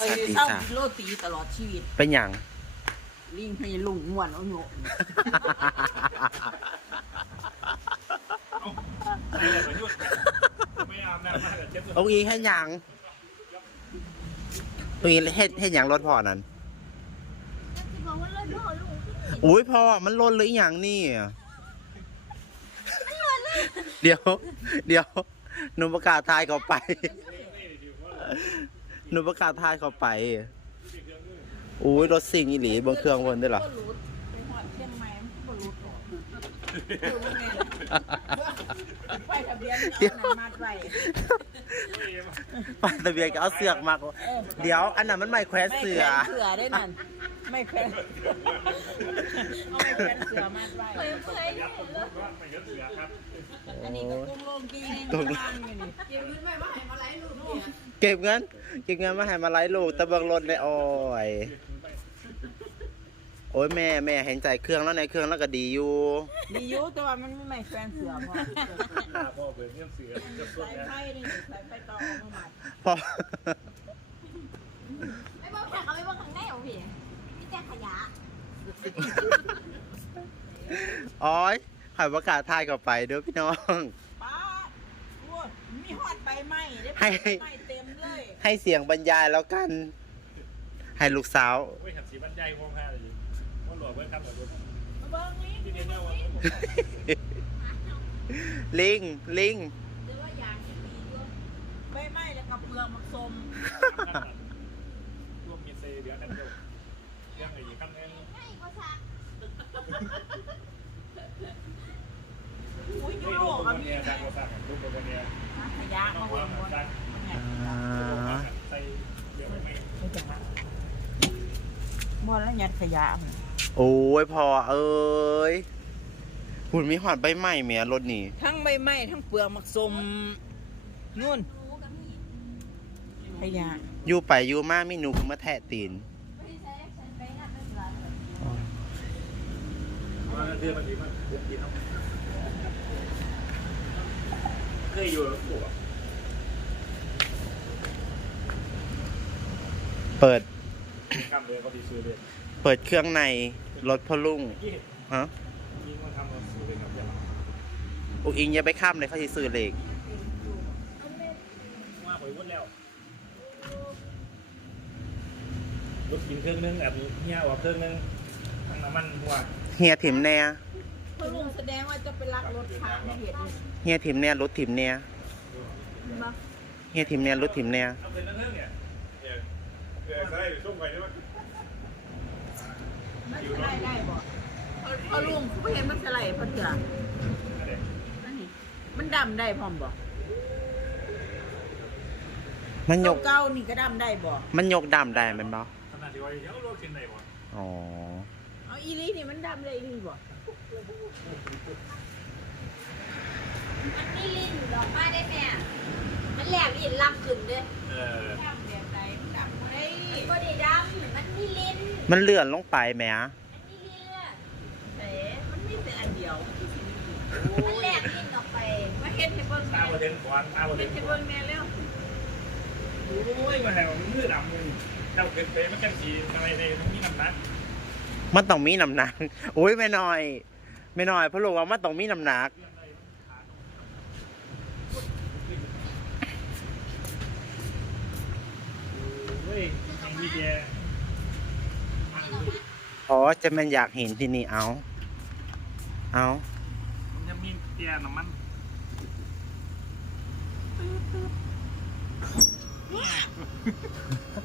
เคยสวัสดีเศร้าจ้ะโรตีตลอดชีวิต เป็นอย่าง ลิงให้ลุงม่วนเอาโหนไม่อาบน้ำมากเจ็บเอาอีให้หยังเอาอีเฮ็ดเฮ็ดหยังรถพ่อนั้นจะบอกว่าเลิศโลดลูกอุ้ยพ่อมันลนหรือหยังนี่เดี๋ยว เดี๋ยวหนูประกาศทายเขาไป หนูประกาศทายเขาไปอุ้ยรถสิ่งอีหลีบนเครื่องบนได้เหรอก็รูดไปหอดเชียงใหม่มันก็รูดออกเออว่าไงล่ะไฟทะเบียนเอาหนามาไว้ป้ายทะเบียนก็เอาเสือกมาเดี๋ยวอันนั้นมันไม่แควนไม่เสืแขอวนเสือได้นั่น ไม่แขวนเอาไม่แขวนเสือมาไว้เคยเคยยับผมพูดว่าไม่เยอะเสือครับอันนี้ก็ตุ้งลงกีนี่ตุ้งตั้งอยู่นี่เก็บเงินไว้ว่าให้มาไล่ลูกเนี่ยเก็บเงินเก็บเงินมาให้มาไล่ลูกตะเบิงรถเลยโอ้ยโอ้ยแม่แม่เห็นใจเครื่องแล้วในเครื่องแล้วก็ดีอยู่ มีอยุแต่ว่ามันไม่แขวนเสือพอตาพ่อเปิดเงี้ยเสือจะสุดสายนะไฟนี่สายไฟต่อออกมาใหมัดพอ ไม่บอกแขกเอาไม่บอกข้างในเหรอพี่ ขยะโอ้ยขายประกาศทายเข้าไปเด้อพี่น้อง ป้าโอ้ยมีหอดใบไม้ได้ให้ใบไม้เต็มเลยให้เสียงบรรยายแล้วกัน ให้ลูกสาวโอ้ยหันสีบรรยายโค้งห้าเลยว่าหลวงเบิ้ลครับหลวงมาเบิ้งนี้ที่เดียวเนี่ยว่าลิง ลิง หรือว่าอย่างที่มีด้วยใบไม้แล้วก็เปลือกมักสมร่วมมีเซเดียวนั่นเดียวเรื่องอะไรขั้นนึง ให้ก็ซัก อุ้ยยุ ไม่ โร รู้ ป ค ก็ น มี นี้สร้างโลสร้างรูปคนนี้ ขยะ น้อ มาง เบิ้ ว่าง บน สร้าง อ่า ใส่เดี๋ยวไม่ ไม่จังหวะบ่แล้ว ยัดขยะมันโอ้ยพอเอ้ยหุ่นมีหอดใบไม้เมียรถนี่ทั้งใบไม้ทั้งเปลือกมักสมนู่นรู้กับมีขยะอยู่ไปอยู่มาไม่หนูคือมาแทะตีนไม่ได้ใช้ใช้ไปงานไม่เป็น ไรเลยว่าเรื่องมันดีมากเรื่องกินเนาะเคยอยู่แล้วปวดเปิดกำเลยเขาดีซื้อเลยเปิดเครื่องในรถพ่อลุงยี่ฮะยี่มันทำเราซื้อเลยครับอย่าอุกอิงอย่าไปข้ามเลยเขาจะซื้อเหล็กว่าหอยวุ้นแล้วรถกินเครื่องนึงแบบเฮียว่าเครื่องนึงทั้งน้ำมันหัวเฮียถิ่มแน่พ่อลุงแสดงว่าจะไปลักรถพระในเหตุนี้เฮียถิ่มแน่รถถิ่มแน่มาเฮียถิ่มแน่รถถิ่มแน่เอาเป็นเรื่องเนี่ยเนี่ย เกิดใส่ช่วงไปใช่ไหมมันสไลด์ได้บ่พ่อลุงเขาเห็นมันสไลด์พ่อเถื่อนั่นนี่มันดำได้พร้อมบ่มันยกเก้าๆนี่ก็ดำได้บ่มันยกดำได้แมันบ่ขนาดที่ว่าเดี๋ยวรถขึ้นไหนวะอ๋อเอาอีลีนี่มันดำได้อีลีบ่มันนี่ลิ้นดอกมาได้แม่ มันแหลมลิ้นลำขึ้นเลยเออ ดำแบบไหนมันดำ บ่ได้มันก็ได้ดำมันนี่ลิ้นมันเลื่อนลงไปแหมมันนี่ลิ้นเลยแต่มันมีแต่อันเดียวมันแหลมลิ้นออกไปมาเฮ็ดให้เบิ่งตาแม่บอเด่นก่อนตาบอเฮ็เด่ดนให้ก่อนเบิ่งแม่แล้วโอ้ยมาแหวมือดำเลยเจ้าเกิดไปมันจังสีอะไรในมีน้ำหนักมันต้องมีน้ำหนักอุ้ยไม่น้อยไม่น้อยเพราะลุงว่ามันต้องมีน้ำหนัก เฮ้ย ไอ้นี่แกอ๋อจะมันอยากเห็นที่นี่เอา เอามันจะมีเตียน้ำมัน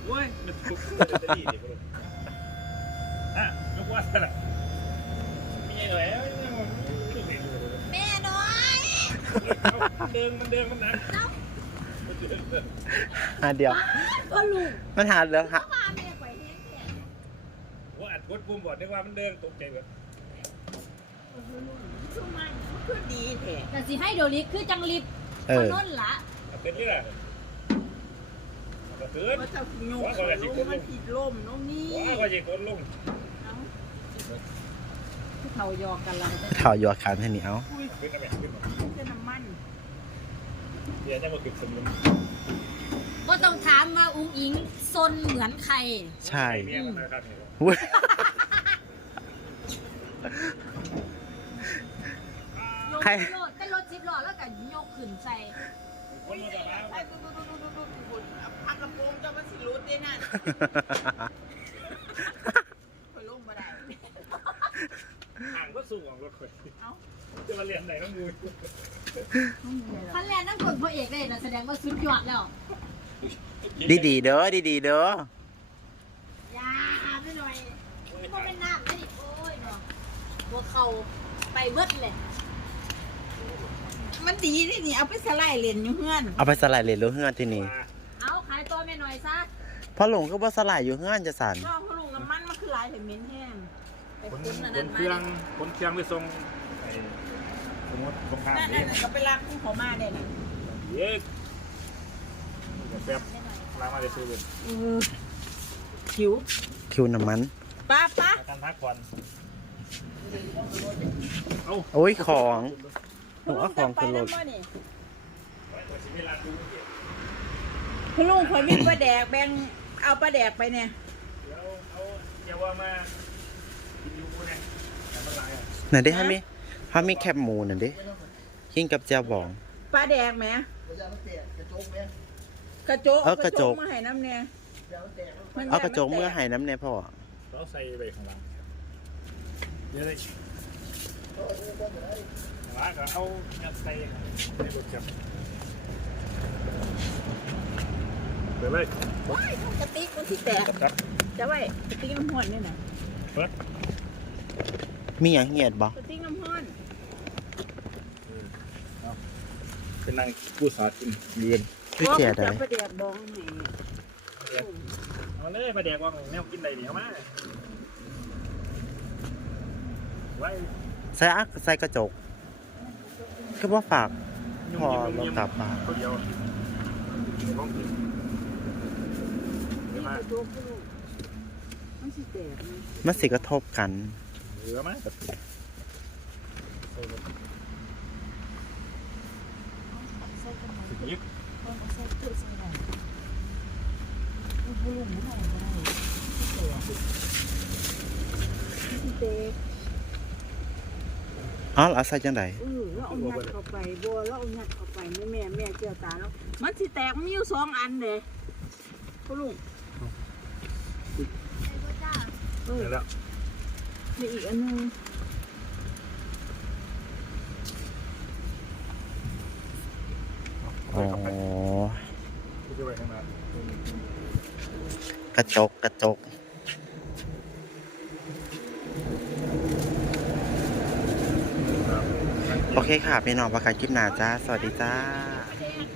โอ้ยมันถูกจะดีดิอะยกว่าสละมีไงหน่อยแม่น้อยเดินมันเดินมันนะ หาเดียว ก็ลูกมันหาเรื่องหามาแม่ไกวแห้งแท้ว่าอัดกดปุ่มบอดนึกว่ามันเดินตกใจแบบช่วงมันคือดีแท้แต่สิให้โดลิคือจังลิฟเอคอนน้นละเป็นนี่แหละกระเตือนว่าจะโยกเขาลงมันผิดล่มน้องนี่ว้าวก็ยังคนลงเขาหยอกกันแล้วจะข่าวหยอดขานที่นี่เอาคุยขึ้นมาขึ้นมา จะน้ำมัน เดี๋ยวจะมาขึ้นสมุนว่าต้องถามว่าอุ้งอิงซนเหมือนใคร ใช่เมียมันนะครับเนี่ยอุ๊ยยกใครรถเป็นรถจิบล้อแล้วก็ยกขึ้นใส่คนมาจากบ้านไปดูดูดูดูดูดูดูพักกระโปรงเจ้ามันสิรุดได้นั่นไปลงมาได้ห่างก็สูงของรถคนเอ้า จะมาเรียนไหนน้องมูคันแรกนั่งกดพระเอกเลยนะแสดงว่าสุดยอดแล้วดีดีๆเด้อดีดีๆเด้ออยาไม่หน่อยมันเป็นน้ำไม่ดิโอ้ยเนาะหัวเข่าไปเบิดเลยมันดีนี่นี่เอาไปสไลด์เล่นอยู่เฮือนเอาไปสลายเหรียญรู้เฮือนที่นี่เอาขายตัวแม่หน่อยซะพ่อหลวงก็บ่สลายอยู่เฮือนจะสั่นก็เขาลงน้ำมันมันคือลายแต่เหม็นแห้งไปคนคุ้นอันคนั้นนมาเครื่องคนเครื่องไปส่งไอ้ส มมติสงครามนั่นนี่นั่นก็ไปรับผู้เขามาได้นะเย้แป๊บล้างมาจะซื้อเลยคิวคิวน้ำมันป้าป้าการพักผ่อนเอ้าโอ้ยของหนูเอาของขึ้นรถไปำบ่นี่ไว้ก่อนสิเวลาดูเนี่ยคุณลุงคอยมีปลาแดกแบ่งเอาปลาแดกไปเนี่ยเดี๋ยวเอาเดี๋ยวว่ามากินยูกูเนี่ยแต่มันหลายอะนั่นเด้ฮะมี ฮะมีแคบหมูนั่นเด้กินกับเจ้าบอง ปลาแดกไหมกระโจกเออกระโจก มาให้น้ำเนี่ยมันเอากระจกเมื่อให้น้ำในพ่อเราใส่ไปข้างหลังเดี๋ยวเลยหลังก็เอายัดใส่ในรถจับเดี๋ยวเลยกระติกมันที่แตกจับจับจะไว้กระติกน้ำห้อนนี่นะเฮ้ยมีอย่างเหียดบ่กระติกน้ำห้อน เป็นนางผู้สากินเยือนคือเสียดาจัยบปลาแดกบองให้เอาเลยมาแดกว่าแนวกินอะไรดีเอามาไว้ใส่อักใส่กระจกคือว่าฝากพอเรากลับมาเขาเดียวลองกินเดี๋ยวนี่มากระโจกคุณลุงมันสิแตกนะมันสิกระทบกันเหลือมาแบบยิบสิแตกอ๋อแล้วเอาใส่จังไดเออแล้วเอายัดเข้าไปบัวแล้วเอายัดเข้าไปแม่แม่แม่เจ้าตาแล้ว มันสิแตกมันมีอยู่สองอันเลยคุณลุงเออเดี๋ยวแล้วมีอีกอันหนึง อ๋อ ที่ไว้ข้างหน้ากระจกกระจก โอเคค่ะ พี่น้องประกาศคลิปหนาจ้า สวัสดีจ้า